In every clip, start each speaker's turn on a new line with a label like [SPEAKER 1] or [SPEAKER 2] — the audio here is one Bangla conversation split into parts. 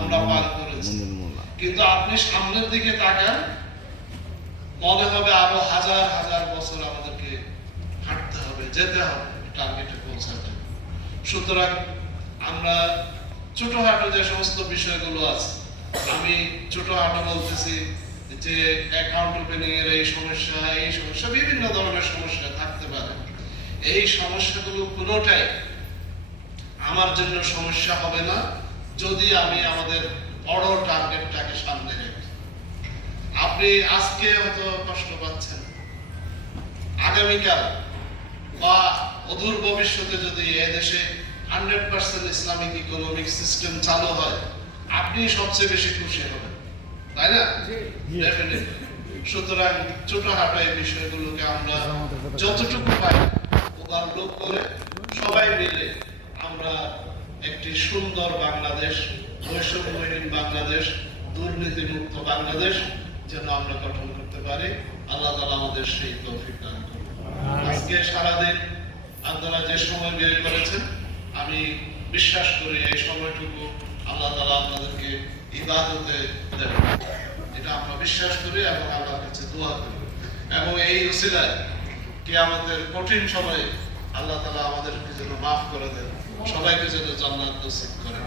[SPEAKER 1] আমরা পার করেছি। কিন্তু আপনি সামনের দিকে তাকান মনে হবে আরও হাজার হাজার বছর আমাদেরকে হাঁটতে হবে যেতে হবে টার্গেটে পৌঁছাতে। সুতরাং আমরা ছোটখাটো যে সমস্ত বিষয়গুলো আছে আমি ছোটখাটো বলতেছি যে অ্যাকাউন্ট ওপেনিং এর এই সমস্যা এই সমস্যা বিভিন্ন ধরনের সমস্যা থাকতে পারে। এই সমস্যাগুলো কোনোটাই আমার জন্য সমস্যা হবে না। যদি আমি আমাদের বড় টার্গেটটাকে সামনে রেখে আপনি আজকে হয়তো কষ্ট পাচ্ছেন আগামীকাল বা অদূর ভবিষ্যতে যদি এদেশে hundred percent Islamic economic system চালু হয় আপনি সবচেয়ে বেশি খুশি হবেন তাই না. সুতরাং ছোটখাটো এই বিষয়গুলোকে আমরা যতটুকু পাই ওভারলোক করে সবাই মিলে আমরা একটি সুন্দর বাংলাদেশ বৈষম্যহীন বাংলাদেশ দুর্নীতিমুক্ত বাংলাদেশ যেন আমরা গঠন করতে পারি। আল্লাহ তালা আমাদের সেই তৌফিক দান করুন। আজকে সারাদিন আপনারা যে সময় বের করেছেন আমি বিশ্বাস করি এই সময়টুকু আল্লাহ তালা আপনাদেরকে ইবাদতে দেবেন এটা আমরা বিশ্বাস করি এবং আল্লাহর কাছে দোয়া করি। এবং এই উসিলায় কি আমাদের কঠিন সময়ে আল্লাহ তালা আমাদেরকে যেন মাফ করে দেন। সবাইকে যেন জান্নাত নসিব করেন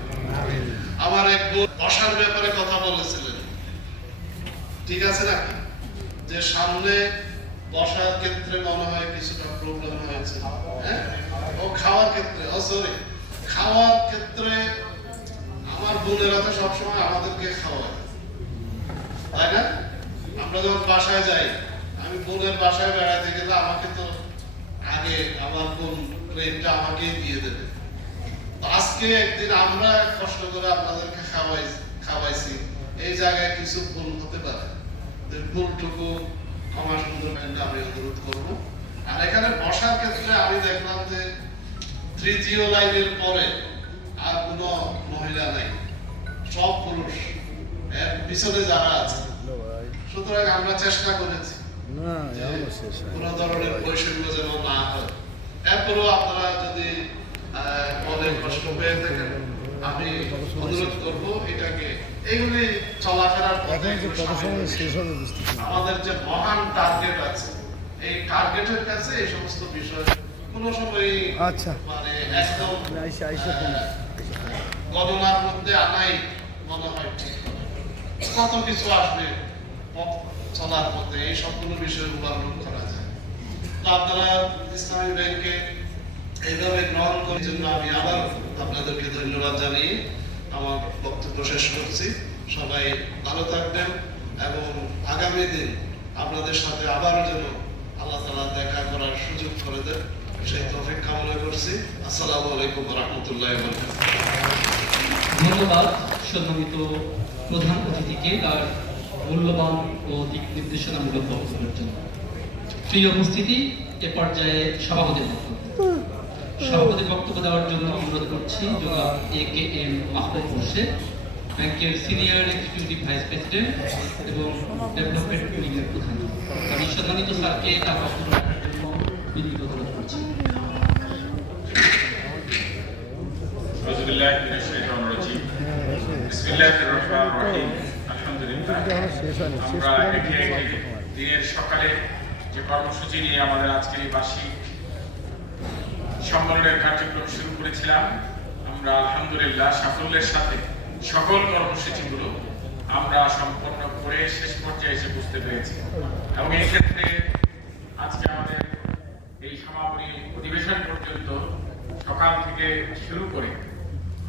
[SPEAKER 1] আমার এক বোন বসার ব্যাপারে কথা বলেছিলেন। ঠিক আছে নাকি যে সামনে বসার ক্ষেত্রে মনে হয় কিছুটা প্রবলেম হয়েছে। হ্যাঁ? ও খাওয়ার ক্ষেত্রে, ও সরি খাওয়ার ক্ষেত্রে আমার বোনেরা তো সবসময় আমাদেরকে খাওয়ায়। তাই না? আমরা যখন বাসায় যাই, আমি বোনের বাসায় বেড়াতে গেলে আমাকে তো আগে আমার বোন প্লেটটা আমাকেই দিয়ে দেবে। আজকে একদিন আমরা কষ্ট করে আপনাদেরকে খাওয়াই খাওয়াইছি। এই জায়গায় কিছু ভুল হতে পারে। ভুলটুকু ক্ষমা সুন্দর আমি অনুরোধ করব। আর এখানে বসার ক্ষেত্রে আমি দেখলাম যে তৃতীয় লাইনের পরে আর কোনো মহিলা নাই। সব পুরুষ। এর পিছনে যারা আছে। সুতরাং আমরা চেষ্টা করেছি কোনো ধরনের বৈষম্য যেন না হয়। এরপরেও আপনারা যদি কষ্ট থাকেন আমি অনুরোধ করব এটাকে এইগুলি চলাফেরার পথে
[SPEAKER 2] এখন যে
[SPEAKER 1] একটু
[SPEAKER 2] কত সময়
[SPEAKER 1] সামনে
[SPEAKER 2] শেষ হবে বুঝতেছি না
[SPEAKER 1] আমাদের যে মহান টার্গেট আছে এই টার্গেটের কাছে এই সমস্ত বিষয় কোনো সময়
[SPEAKER 2] আচ্ছা।
[SPEAKER 1] মানে একদম গণনার মধ্যে আনাই মনে হয় ঠিক কত কিছু আসবে চলার পথে এই সবগুলো বিষয় উল্লেখ করা যায় তো আপনারা ইসলামী ব্যাংকে করার জন্য আমি আবার আপনাদেরকে ধন্যবাদ জানিয়ে আমার বক্তব্য শেষ করছি। সবাই ভালো থাকবেন এবং আগামী দিন আপনাদের সাথে আবারও যেন আল্লাহ তালা দেখা করার সুযোগ করে দেন, সেই তফিক কামনা করছি। আসসালামু আলাইকুম রহমতুল্লাহ
[SPEAKER 3] ধন্যবাদ সম্মানিত প্রধান অতিথিকে তার মূল্যবান ও দিক নির্দেশনামূলক বক্তব্যের জন্য। প্রিয় উপস্থিতি, এ পর্যায়ে সভাপতির বক্তব্য। সভাপতি বক্তব্য দেওয়ার জন্য অনুরোধ করছি যোগা এ কে এম ব্যাংকের সিনিয়র এক্সিকিউটিভ ভাইস প্রেসিডেন্ট এবং ডেভেলপমেন্ট প্রধান। আমি সম্মানিত স্যারকে তার বক্তব্য বিনীত অনুরোধ করছি।
[SPEAKER 4] আমরা দিনের সকালে যে কর্মসূচি নিয়ে আমাদের আজকের এই বার্ষিক সম্মেলনের কার্যক্রম শুরু করেছিলাম। আমরা আলহামদুলিল্লাহ সাফল্যের সাথে সকল কর্মসূচিগুলো আমরা সম্পন্ন করে শেষ পর্যায়ে এসে বুঝতে পেরেছি। এবং এই ক্ষেত্রে আজকে আমাদের এই সমাপনী অধিবেশন পর্যন্ত সকাল থেকে শুরু করে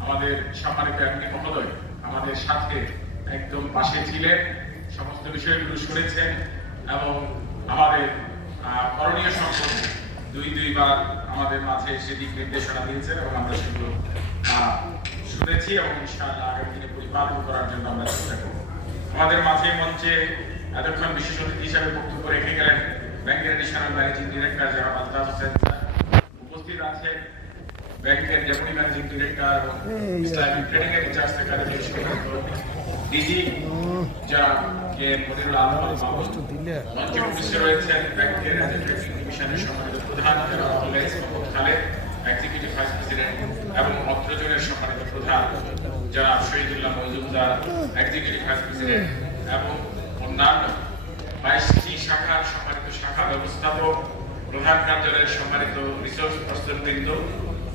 [SPEAKER 4] আমাদের সম্মানিত এমনি মহোদয়, আমাদের সাথে একদম পাশে ছিলেন, সমস্ত বিষয়গুলো শুনেছেন এবং আমাদের করণীয় সম্পর্কে দুই দুইবার আমাদের মাঝে এসে দিক নির্দেশনা দিয়েছেন এবং আমরা সেগুলো শুনেছি এবং ইনশাআল্লাহ আগামী দিনে পরিপালন করার জন্য আমরা চেষ্টা করব। আমাদের মাঝে মঞ্চে এতক্ষণ বিশেষ অতিথি হিসাবে বক্তব্য রেখে গেলেন ব্যাংকের এডিশনাল ম্যানেজিং ডিরেক্টর জনাব আলতাফ হোসেন উপস্থিত আছেন ব্যাংকের deputy managing director Islamic trading এর ইনচার্জ সেক্রেটারি ডিজি যারা কে মনিরুল আলম আল মঞ্চে উপস্থিত রয়েছেন ব্যাংকের ডিভিশনের সম্মানিত জনাব শহীদুল্লাহ মজুমদার এক্সিকিউটিভ এবং অন্যান্য বাইশটি শাখার সম্মানিত শাখা ব্যবস্থাপক, প্রধান কার্যালয়ের সম্মানিত রিসোর্স পার্সন বৃন্দ